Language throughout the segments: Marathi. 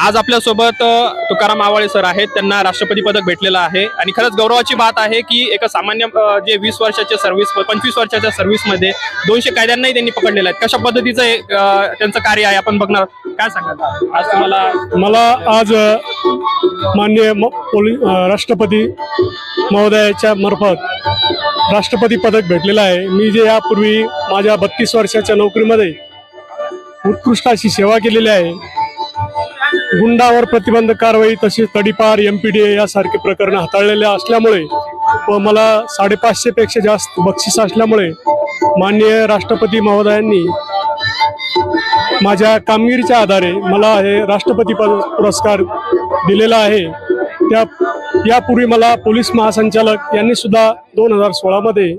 आज आपल्यासोबत तुकाराम आवाळे सर आहेत, त्यांना राष्ट्रपती पदक भेटलेलं आहे आणि खरंच गौरवाची बात आहे की एका सामान्य जे 20 वर्षाच्या सर्व्हिस 25 वर्षाच्या सर्व्हिसमध्ये 200 कायद्यांनाही त्यांनी पकडलेलं आहे। कशा पद्धतीचं त्यांचं कार्य आहे आपण बघणार। काय सांगाल आज मला आज माननीय राष्ट्रपती महोदयाच्या मार्फत राष्ट्रपती पदक भेटलेलं आहे। मी जे यापूर्वी माझ्या 32 वर्षाच्या नोकरीमध्ये उत्कृष्ट अशी सेवा केलेली आहे। गुंडावर प्रतिबंधक कारवाई तसेच तडीपार MPDA यासारखे प्रकरण हाताळलेले असल्यामुळे व मला 550 पेक्षा जास्त बक्षीस असल्यामुळे माननीय राष्ट्रपती महोदयांनी माझ्या कामगिरीच्या आधारे मला हे राष्ट्रपती पुरस्कार दिलेला आहे। यापूर्वी मला पोलीस महासंचालक यांनी सुद्धा 2016 मध्ये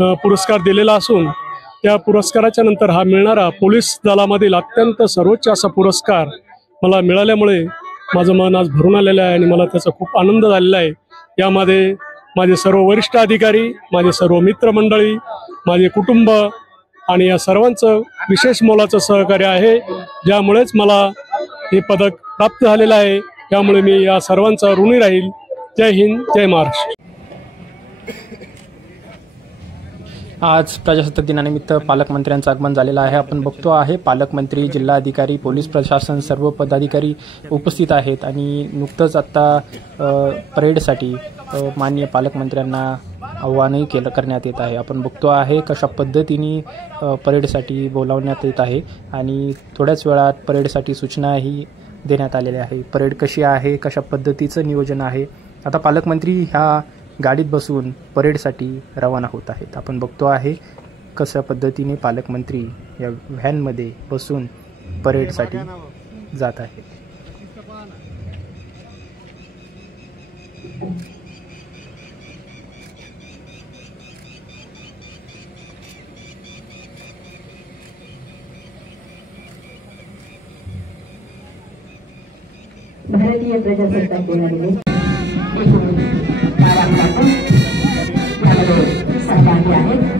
पुरस्कार दिलेला असून त्या पुरस्काराच्या नंतर हा मिळणारा पोलीस दलामधील अत्यंत सर्वोच्च असा पुरस्कार मला मिळाल्यामुळे माझं मन आज भरून आलेलं आहे आणि मला त्याचा खूप आनंद झालेला आहे। यामध्ये माझे सर्व वरिष्ठ अधिकारी, माझे सर्व मित्रमंडळी, माझे कुटुंब आणि या सर्वांचं विशेष मोलाचं सहकार्य आहे, ज्यामुळेच मला हे पदक प्राप्त झालेलं आहे। त्यामुळे मी या सर्वांचा ऋणी राहील। जय हिंद, जय महाराष्ट्र। आज प्रजासत्ताक दिनानिमित्त पालकमंत्र्यांचं आगमन झालेलं आहे। आपण बघतो आहे पालकमंत्री, जिल्हाधिकारी, पोलीस प्रशासन सर्व पदाधिकारी उपस्थित आहेत आणि नुकतंच आत्ता परेडसाठी माननीय पालकमंत्र्यांना आव्हानही करण्यात येत आहे। आपण बघतो आहे कशा पद्धतीने परेडसाठी बोलावण्यात येत आहे आणि थोड्याच वेळात परेडसाठी सूचनाही देण्यात आलेल्या आहे। परेड कशी आहे, कशा पद्धतीचं नियोजन आहे, आता पालकमंत्री ह्या गाडीत बसून परेडसाठी रवाना होत आहेत। आपण बघतो आहे कशा पद्धतीने पालकमंत्री या व्हॅनमध्ये बसून परेडसाठी जात आहेत। भारतीय प्रजासत्ताक दिनानिमित्त सहभागी आहेत।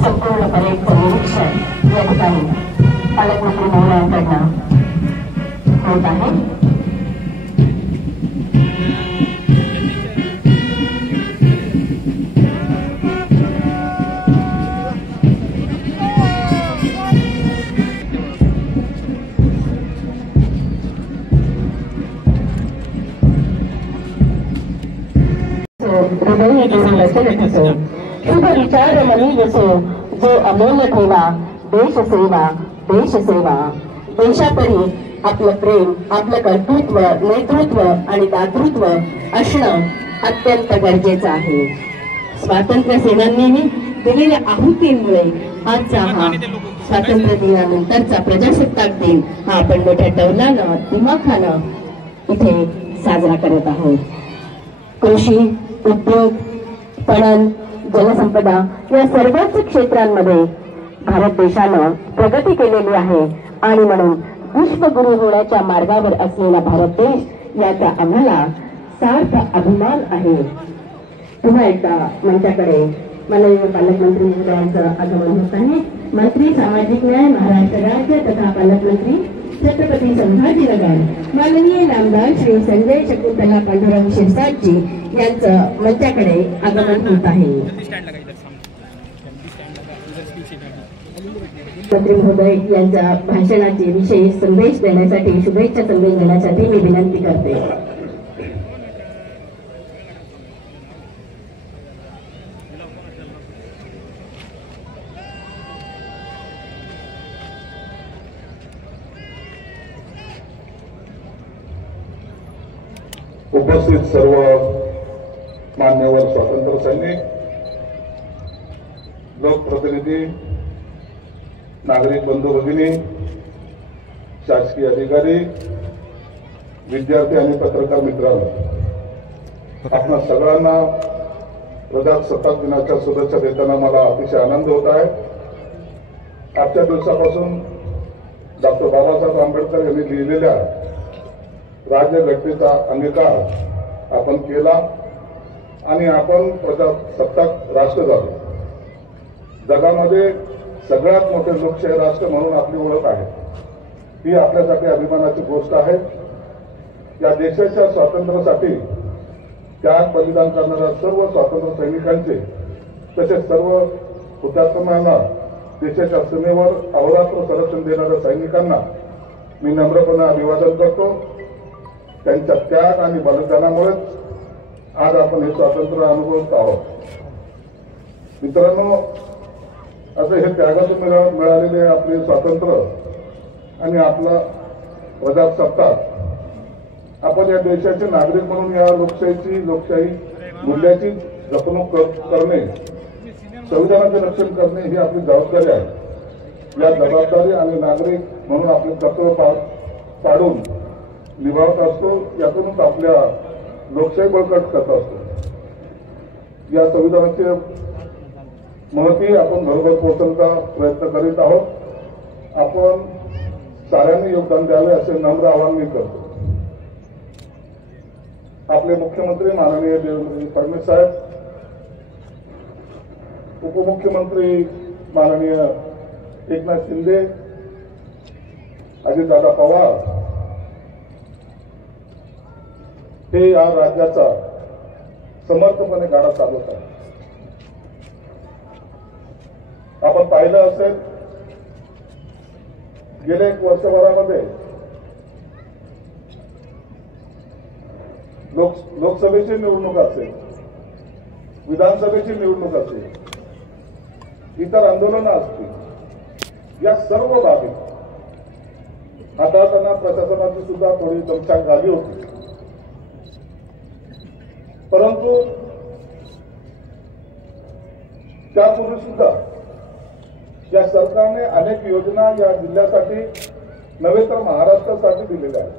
संपूर्ण परेडचं निरीक्षण या ठिकाणी पालकमंत्री महोदयांकडून होत आहे। हृदय जोडून रचत असो, शुभ विचार मनी जसो, जो अमूल्य ठेवा देश सेवा, देश सेवा। देशापरी आपलं प्रेम, आपलं कर्तृत्व, नेतृत्व आणि दातृत्व असणं अत्यंत गरजेचं आहे। स्वातंत्र्य सेनानींनी दिलेल्या आहुतींमुळे आजचा हा स्वातंत्र्य दिनानंतरचा प्रजासत्ताक दिन हा आपण मोठ्या टौलानं, दिमाखानं इथे साजरा करत आहोत। कृषी, उद्योग, पणन, जलसंपदा या सर्वच क्षेत्रांमध्ये भारत देशानं प्रगती केलेली आहे आणि म्हणून विश्वगुरु होण्याच्या मार्गावर असलेला भारत देश याचा आम्हाला सार्थ अभिमान आहे। पुन्हा एकदा मंचाकडे माननीय पालकमंत्री महोदयांचं आगमन होत आहे। मंत्री सामाजिक न्याय महाराष्ट्र राज्य तथा पालकमंत्री छत्रपती संभाजीनगर माननीय नामदार श्री संजय शकुंतला पांडुरंग शिरसाटजी यांचं मंचाकडे आगमन होत आहे। मंत्री महोदय यांच्या भाषणाचे विशेष संदेश देण्यासाठी, शुभेच्छा संदेश देण्यासाठी मी विनंती करते। उपस्थित सर्व मान्यवर स्वातंत्र्य सैनिक, लोकप्रतिनिधी, नागरिक बंधू भगिनी, शासकीय अधिकारी, विद्यार्थी आणि पत्रकार मित्रांनो, आपणा सगळ्यांना प्रजासत्ताक दिनाच्या शुभेच्छा देताना मला अतिशय आनंद होत आहे. आजच्या दिवसापासून डॉक्टर बाबासाहेब आंबेडकर यांनी लिहिलेल्या राज्यघटनेचा अंगीकार आपण केला आणि आपण प्रजासत्ताक राष्ट्र झालो. जगामध्ये सगळ्यात मोठे लोकशाही राष्ट्र म्हणून आपली ओळख आहे. ही आपल्यासाठी अभिमानाची गोष्ट आहे. या देशाच्या स्वातंत्र्यासाठी त्याग बलिदान करणाऱ्या सर्व स्वातंत्र्य सैनिकांचे तसेच सर्व हुतात्म्यांना, देशाच्या सीमेवर अहोरात्र संरक्षण देणाऱ्या सैनिकांना मी नम्रपणे अभिवादन करतो. त्यांच्या त्याग आणि बलिदानामुळेच आज आपण हे स्वातंत्र्य अनुभवत आहोत. मित्रांनो, असं हे त्यागातून मिळालेले आपले स्वातंत्र्य आणि आपला प्रजासत्ताक, आपण या देशाचे नागरिक म्हणून या लोकशाही मूल्याची जपणूक करणे, संविधानाचे रक्षण करणे ही आपली जबाबदारी आहे. या जबाबदारी आणि नागरिक म्हणून आपले कर्तव्य पाडून निभावत असतो. यातूनच आपल्या लोकशाही बळकट करत असतो. या संविधानाचे महत्त्व आपण घरोघर पोहोचवण्याचा प्रयत्न करीत आहोत. आपण साऱ्यांनी योगदान द्यावे असे नम्र आवाहन मी करतो. आपले मुख्यमंत्री माननीय देवेंद्र फडणवीस साहेब, उपमुख्यमंत्री माननीय एकनाथ शिंदे, अजितदादा पवार हे या राज्याचा समर्थपणे गाडा चालवत आहे. आपण पाहिलं असेल, गेल्या एक वर्षभरामध्ये लोकसभेची निवडणूक असेल, विधानसभेची निवडणूक असेल, इतर आंदोलनं असतील, या सर्व बाबी हाताळताना प्रशासनाची सुद्धा थोडी दमछाक झाली होती. परंतु त्यापूर्वी सुद्धा या सरकारने अनेक योजना या जिल्ह्यासाठी नव्हे तर महाराष्ट्रासाठी दिलेल्या आहेत.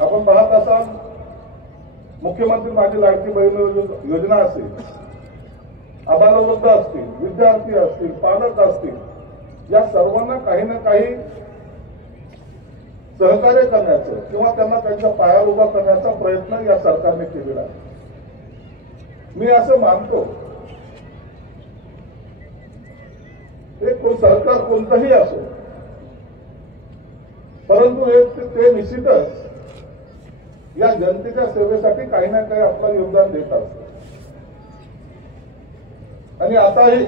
आपण पाहत असाल, मुख्यमंत्री माझी लाडकी बहीण योजना असेल, आबालवृद्ध असतील, विद्यार्थी असतील, पालक असतील, या सर्वांना काही ना काही सहकार्य करण्याचं किंवा त्यांना त्यांच्या पायावर उभा करण्याचा प्रयत्न या सरकारने केलेला आहे. मी असं मानतो, सरकार कोणतंही असो, परंतु ते निश्चितच या जनतेच्या सेवेसाठी काही ना काही आपलं योगदान देत असतं. आणि आताही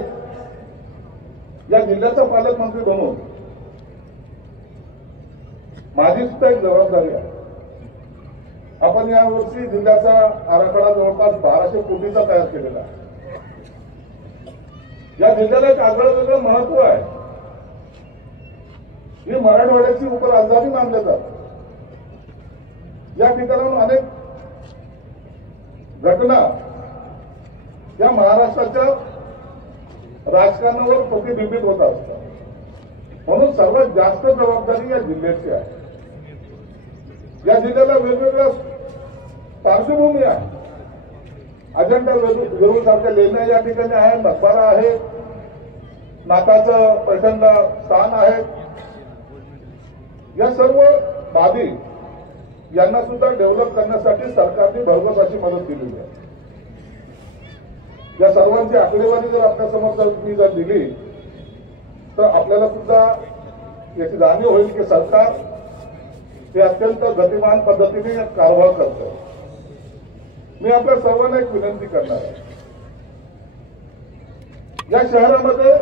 या जिल्ह्याचा पालकमंत्री बनून माझी सुद्धा एक जबाबदारी आहे. आपण यावर्षी जिल्ह्याचा आराखडा जवळपास 1200 कोटीचा तयार केलेला आहे. या जिल्ह्याला एक आगळं वेगळं महत्व आहे. ही मराठवाड्याची उपराजधानी मानली जाते. या ठिकाणाहून अनेक घटना या महाराष्ट्राच्या राजकारणावर प्रतिबिंबित होत असतात. म्हणून सर्वात जास्त जबाबदारी या जिल्ह्याची आहे. या जिल्ह्याला वेगवेगळ्या पार्श्वभूमी आहे. अजंठा वेरूळ सारख्या लेण्या या ठिकाणी आहे, मकबरा आहे, नाथाचं प्रचंड स्थान आहे. या सर्व बाबी यांना सुद्धा डेव्हलप करण्यासाठी सरकारने भरघोस अशी मदत दिलेली आहे. या सर्वांची आकडेवारी जर आपल्या समोर जर दिली तर आपल्याला सुद्धा याची जाणीव होईल की सरकार हे अत्यंत गतिमान पद्धतीने कारभार करतं. मी आपल्या सर्वांना एक विनंती करणार आहे, या शहरामध्ये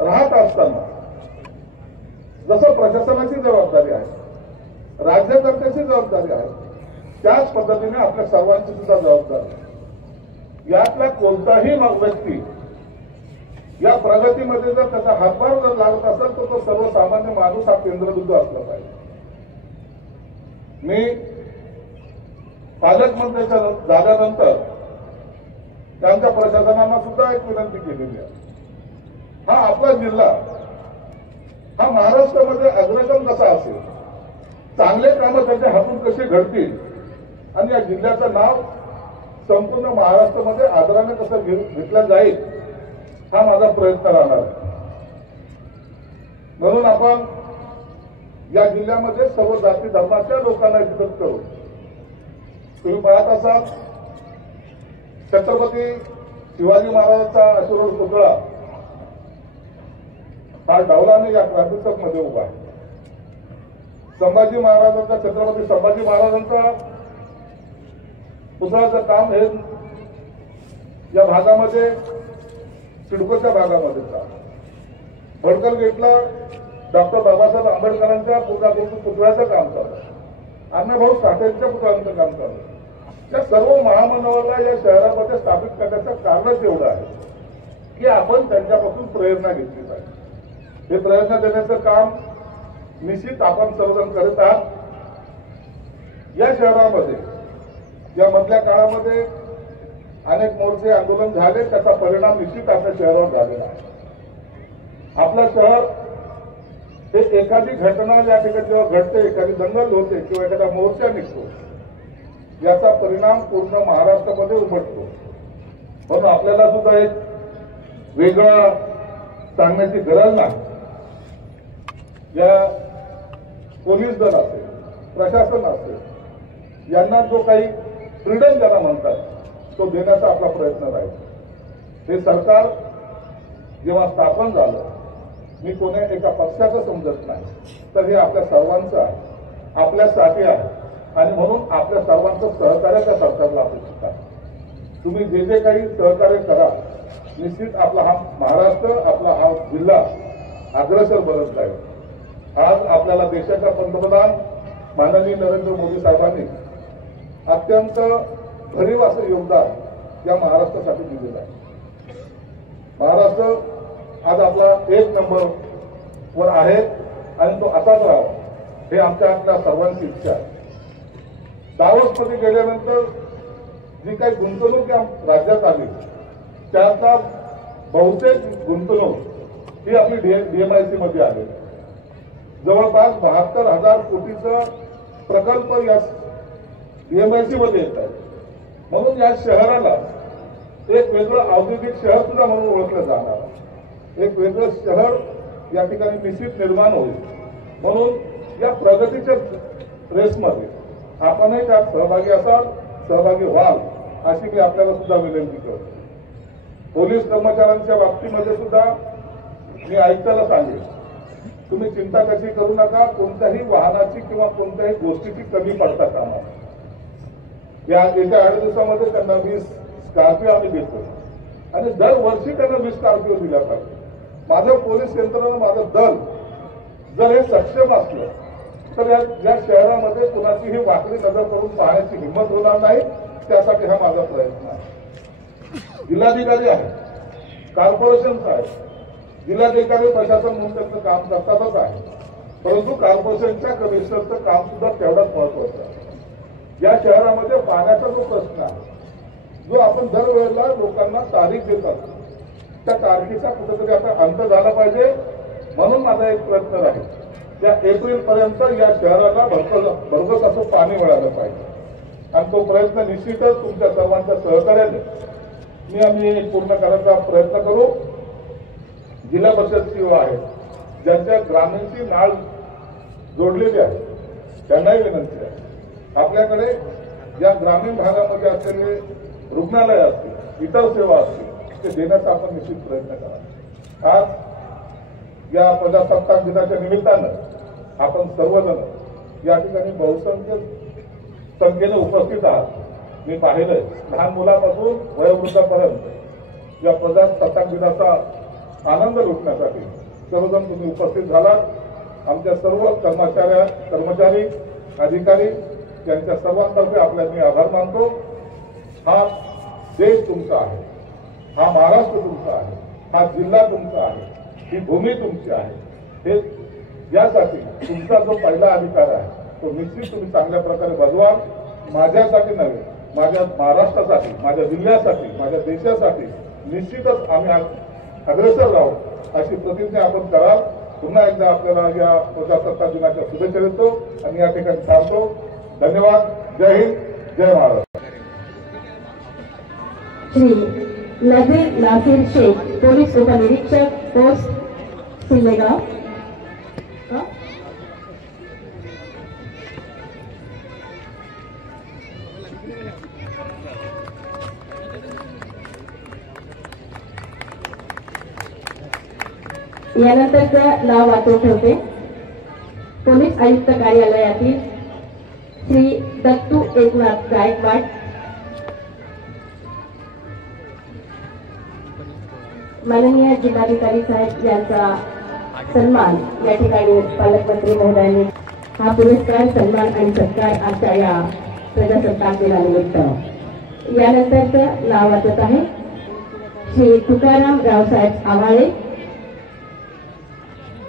राहत असताना जसं प्रशासनाची जबाबदारी आहे, राज्यकर्त्याची जबाबदारी आहे, त्याच पद्धतीने आपल्या सर्वांची सुद्धा जबाबदारी आहे. यातला कोणताही व्यक्ती या प्रगतीमध्ये जर त्याचा हातभार जर लागत असेल तर तो सर्वसामान्य माणूस हा केंद्रबिंदू असला पाहिजे. मी पालकमंत्र्यांच्या झाल्यानंतर त्यांच्या प्रशासनांना सुद्धा एक विनंती केलेली आहे. हा आपला जिल्हा हा महाराष्ट्रामध्ये अग्रगम कसा असेल, चांगले कामं त्याच्या हातून कसे घडतील आणि या जिल्ह्याचं नाव संपूर्ण महाराष्ट्रामध्ये आदराने कसं घेतलं जाईल, हा माझा प्रयत्न राहणार आहे. म्हणून आपण या जिल्ह्यामध्ये सर्व जाती धर्माच्या लोकांना एकत्रित करू. तुम्ही पाहत असाल छत्रपती शिवाजी महाराजांचा अश्वरूढ पुतळा हा डावलाने या क्रांती चौकमध्ये उभा आहे. संभाजी महाराजांचा, छत्रपती संभाजी महाराजांचा पुतळ्याचं काम हे या भागामध्ये सिडकोच्या भागामध्ये भडकल गेटला डॉक्टर बाबासाहेब आंबेडकरांच्या पुतळ्याचं काम चालू आहे. अण्णाभाऊ साठेंच्या पुतळ्यांचं काम चालू आहे. या सर्व महामानवाला या शहरामध्ये स्थापित करण्याचं कारणच एवढं आहे की आपण त्यांच्यापासून प्रेरणा घेतली पाहिजे. हे प्रेरणा देण्याचं काम निश्चित आपण सर्वजण करत आहात. या शहरामध्ये या मधल्या काळामध्ये अनेक मोर्चे आंदोलन झाले, त्याचा परिणाम निश्चित आपल्या शहरावर झालेला आहे. आपलं शहर हे एखादी घटना या ठिकाणी जेव्हा घडते, एखादी दंगल होते किंवा एखादा मोर्चा निघतो, याचा परिणाम पूर्ण महाराष्ट्रामध्ये उमटतो. म्हणून आपल्याला सुद्धा एक वेगळा सांगण्याची गरज नाही. या पोलीस दल असेल, प्रशासन असेल, यांना जो काही फ्रीडम ज्याला म्हणतात तो देण्याचा आपला प्रयत्न राहील. हे सरकार जेव्हा स्थापन झालं, मी कोणी एका पक्षाचं समजत नाही, तर हे आपल्या सर्वांचं आहे, आपल्यासाठी आहे आणि म्हणून आपल्या सर्वांचं सहकार्य त्या सरकारला अपेक्षित आहे. तुम्ही जे जे काही सहकार्य करा, निश्चित आपला हा महाराष्ट्र, आपला हा जिल्हा अग्रेसर बनत जाईल. आज आपल्याला देशाच्या पंतप्रधान माननीय नरेंद्र मोदी साहेबांनी अत्यंत भरीव असं योगदान या महाराष्ट्रासाठी दिलेलं आहे. महाराष्ट्र आज आपला 1 नंबरवर आहे आणि तो असाच राहावा, हे आपल्या सर्वांची इच्छा आहे. दावोसमध्ये गेल्यानंतर जी काही गुंतवणूक या राज्यात आली, त्यातला बहुतेक गुंतवणूक ही आपली डीएमआयसी मध्ये आली. जवळपास 72,000 कोटीचा प्रकल्प या डीएमआयसी मध्ये येत आहे. म्हणून या शहराला एक वेगळं औद्योगिक शहर सुद्धा म्हणून ओळखलं जाणार, एक वेगळं शहर या ठिकाणी निश्चित निर्माण होईल. म्हणून या प्रगतीच्या रेसमध्ये आपणही त्यात सहभागी असाल, सहभागी व्हाल, अशी मी आपल्याला सुद्धा विनंती करतो. पोलीस कर्मचाऱ्यांच्या बाबतीमध्ये सुद्धा मी आयुक्ताला सांगेन, तुम्ही चिंता कशी करू नका, कोणत्याही वाहनाची किंवा कोणत्याही गोष्टीची कमी पडता कामा. या येत्या 8 दिवसामध्ये त्यांना 20 स्कॉर्पिओ आम्ही देतो आणि दरवर्षी त्यांना 20 स्कॉर्पिओ दिल्या पाहिजे. माझं पोलीस यंत्रणा, माझं दल जर हे सक्षम असलं तर या शहरामध्ये कुणाचीही वाकडी नजर करून पाहण्याची हिंमत होणार नाही. त्यासाठी हा माझा प्रयत्न आहे. जिल्हाधिकारी आहे, कॉर्पोरेशन आहे, जिल्हाधिकारी प्रशासन म्हणून त्यांचं काम करतातच आहे, परंतु कॉर्पोरेशनच्या कमिशनरचं काम सुद्धा तेवढंच महत्वाचं आहे. या शहरामध्ये पाण्याचा जो प्रश्न आहे, जो आपण दरवेळेला लोकांना तारीख देतात, त्या तारखेचा कुठेतरी आता अंत झाला पाहिजे. म्हणून माझा एक प्रयत्न राहील, या एप्रिलपर्यंत या शहराला भरघोस असं पाणी मिळालं पाहिजे आणि तो प्रयत्न निश्चितच तुमच्या सर्वांच्या सहकार्याने आम्ही पूर्ण करण्याचा प्रयत्न करू. जिल्हा परिषद सीओ आहेत, ज्यांच्या ग्रामीणची नाळ जोडलेली आहे, त्यांनाही विनंती आहे, आपल्याकडे या ग्रामीण भागामध्ये असलेले रुग्णालय असतील, इतर सेवा असतील, ते देण्याचा आपण निश्चित प्रयत्न करा. आज या प्रजासत्ताक दिनाच्या निमित्तानं आपण सर्वजण या ठिकाणी बहुसंख्य संख्येने उपस्थित आहात. मी पाहिलंय, लहान मुलापासून वयोवृद्धापर्यंत या प्रजासत्ताक दिनाचा आनंद लुटण्यासाठी सर्वजण तुम्ही उपस्थित झालात. आमच्या सर्व कर्मचारी, अधिकारी यांच्या सर्वांतर्फे आपल्या मी आभार मानतो. हा देश तुमचा आहे, हा महाराष्ट्र तुमचा आहे, हा जिल्हा तुमचा आहे, ही भूमी तुमची आहे. हे यासाठी तुमचा जो पहिला अधिकार आहे तो निश्चित तुम्ही चांगल्या प्रकारे बजवा. माझ्यासाठी नव्हे, माझ्या महाराष्ट्रासाठी, माझ्या जिल्ह्यासाठी, माझ्या देशासाठी निश्चितच आम्ही अग्रेसर राहू अशी प्रतिज्ञा आपण कराल. पुन्हा एकदा आपल्याला या प्रजासत्ताक दिनाच्या शुभेच्छा देतो आणि या ठिकाणी थांबतो. धन्यवाद. जय हिंद, जय महाराष्ट्र. श्री नजीर नासिर शेख, पोलीस उपनिरीक्षक, पोस्ट सिल्लेगाव. यानंतरचं नाव वाचून ठेवते. पोलीस आयुक्त कार्यालयातील श्री दत्तू एकनाथ गायकवाड, माननीय जिल्हाधिकारी साहेब यांचा सन्मान या ठिकाणी पालकमंत्री महोदयांनी हा पुरस्कार, सन्मान आणि सत्कार आजच्या या प्रजासत्ताक दिनानिमित्त. यानंतरचं नाव वाचत आहे श्री तुकाराम रावसाहेब आव्हाळे,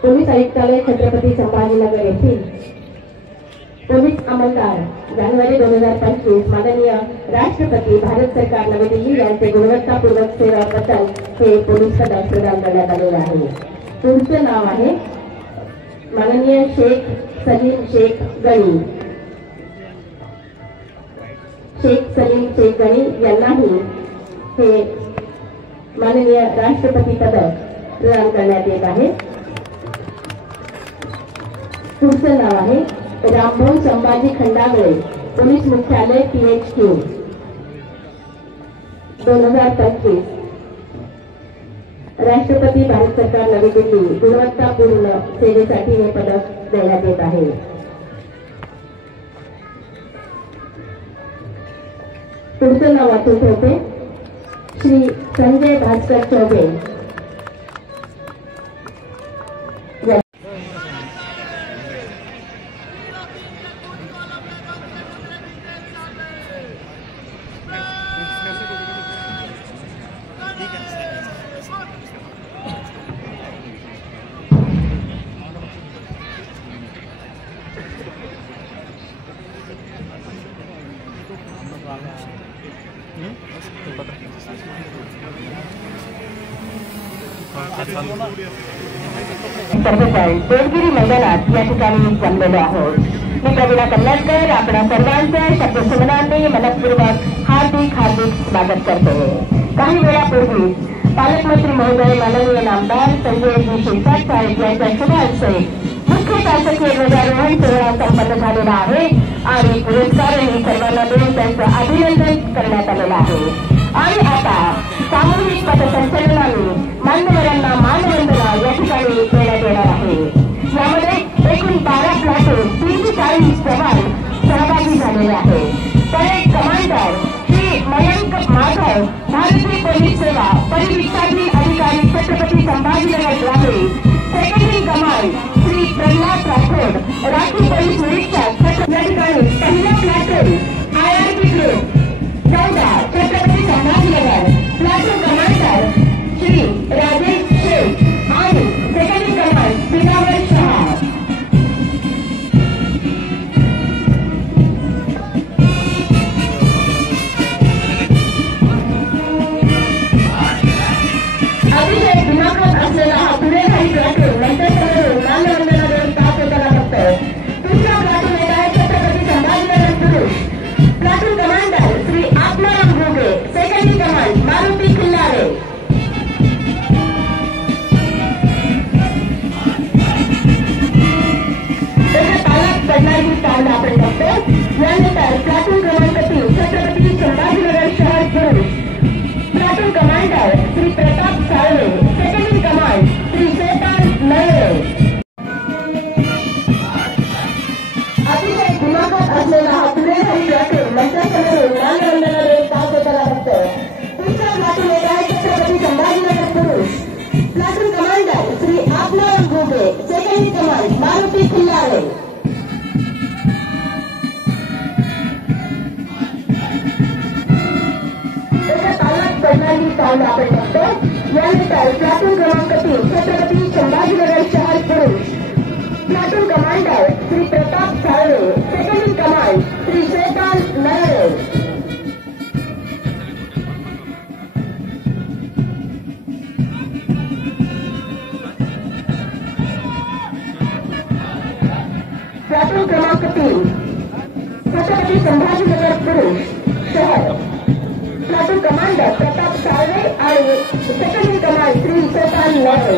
पोलीस आयुक्तालय छत्रपती संभाजीनगर येथील पोलीस अंमलदार, जानेवारी 2025. माननीय राष्ट्रपती भारत सरकार नवी दिल्ली यांचे गुणवत्तापूर्वक सेवाबद्दल हे पोलीस पदक प्रदान करण्यात आलेले आहे. पुढचं नाव आहे माननीय शेख सलीम शेख गणी. शेख सलीम शेख गणी यांनाही हे माननीय राष्ट्रपती पदक प्रदान करण्यात येत आहे. पुढचं नाव आहे रामभाऊ संभाजी खंडागळे, पोलीस मुख्यालय PHQ. 2025. राष्ट्रपती भारत सरकार नवी दिल्ली गुणवत्तापूर्ण सेवेसाठी हे पदक देण्यात येत आहे. पुढचं नाव वाचून ठेवते श्री संजय भास्कर चौबे. देवगिरी मैदानात या ठिकाणी जमलेलो आहोत. मी प्रवीणा कन्नडकर आपल्या सर्वांचं शब्दसुमनांनी मनपूर्वक हार्दिक स्वागत करते. काही वेळापूर्वी पालकमंत्री महोदय माननीय नामदार संजयजी शिरसाट साहेब यांच्या शुभ हस्ते मुख्य शासकीय ध्वजारोहण सोहळा संपन्न झालेला आहे आणि पुरस्कारही सर्वांना देऊन त्यांचं अभिनंदन करण्यात आलेलं आहे. आणि आता सामूहिक पथसंचलनाने मान्यवरांना मानवंदना या ठिकाणी देण्यात येणार आहे. यामध्ये एकूण 12 प्लाटून 340 जवान सहभागी झालेले आहेत. परेड कमांडर श्री मयंक माधव, भारतीय पोलीस सेवा परिवीक्षाधीन अधिकारी छत्रपती संभाजीनगर ग्रामीण. Second in command Shri Pralhad Rathod, राखीव पोलीस निरीक्षक या ठिकाणी. पहिला platoon IRB group 14 Chhatrapati Sambhajinagar. Platoon commander Shri Rajesh Shaikh आणि second in command Dilawar Shah. अतिशय दिमाखात असलेला हा पुढे काही प्लाटून नंतर समोरून मानवंदना देऊन ताप होताना बघतो. दुसरा प्लाटून येत आहे छत्रपती संभाजीनगर पुरुष. Platoon commander Shri Atmaram Ghoge, second in command Maruti Khillare. तालात पडणारी स्टँड आपण बघतो. यानंतर प्लाटून क्रमांक 3 छत्रपती संभाजीनगर शहर पुरुष. Platoon commander Shri Pratap Salve, second in command Shri शेतान नळे. अतिशय दिमाखात असलेला हा पुढे काही प्लाटून नंतर समोरून मानवंदना देऊन ताप होताना बघतो. दुसरा प्लाटून येत आहे छत्रपती संभाजीनगर पुरुष. Platoon commander Shri Atmaram Ghoge, second in command Maruti Khillare. तालात पडणारी स्टँड आपण बघतो. यानंतर प्लाटून क्रमांक 3 छत्रपती संभाजीनगर शहर पुरुष. Platoon commander Shri Pratap Salve, second in command Shri शेतान नळे. प्लाटून क्रमांक 3 छत्रपती संभाजीनगर पुरुष शहर प्लाटून कमांडर प्रताप साळवे आणि second in command Shri Sopan Nale.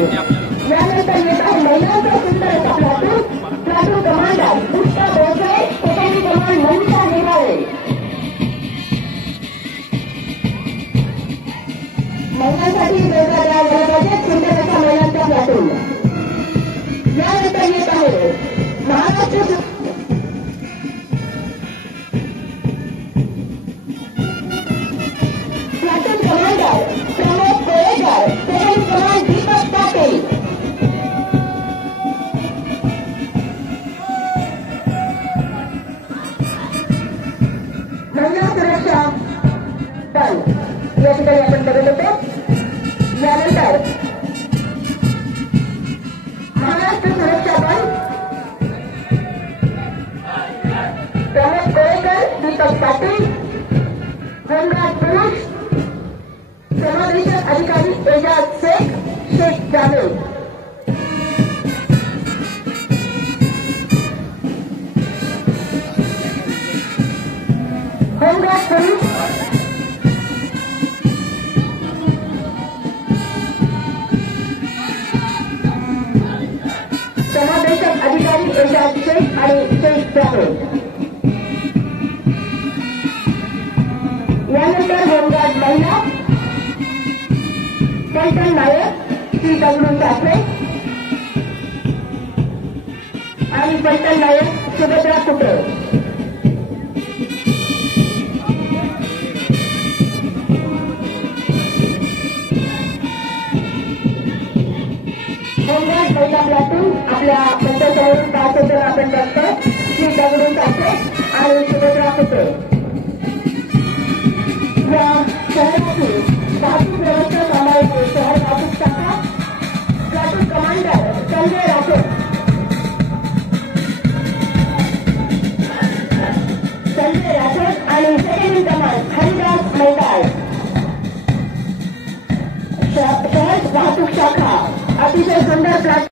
यानंतर येत आहे महिलांचा सुंदर असा platoon platoon commander Pushpa Bhosale second in command Manisha Newale. महिलांसाठी वेगळा द्यावा गेला पाहिजे सुंदर असा महिलांचा प्लाटून। यानंतर येत आहे Maharashtra platoon commander Pramod Kolekar second command Deepak Patil. महिला सुरक्षा दल या ठिकाणी आपण बघत होतो। यानंतर महाराष्ट्र सुरक्षा दल प्रमोद कोळेकर दीपक पाटील होमगार्ड पुरुष समादेशक अधिकारी एजाज शेख जावेद। होमगार्ड पुरुष समादेशक अधिकारी एजाज शेख आणि शेख जावेद। यानंतर होमगार्ड महिला पैठण नायक श्री दगडू साखरे आणि पैठण नायक सुभद्रा कुटे। होमगार्ड महिला प्लाटून आपल्या पंचायतीवरून पास होताना आपण बघतो श्री दगडू साखरे आणि सुभद्रा कुटे। या शहरातील वाहतूक व्यवस्था सांभाळते शहर वाहतूक शाखा प्लाटून कमांडर संजय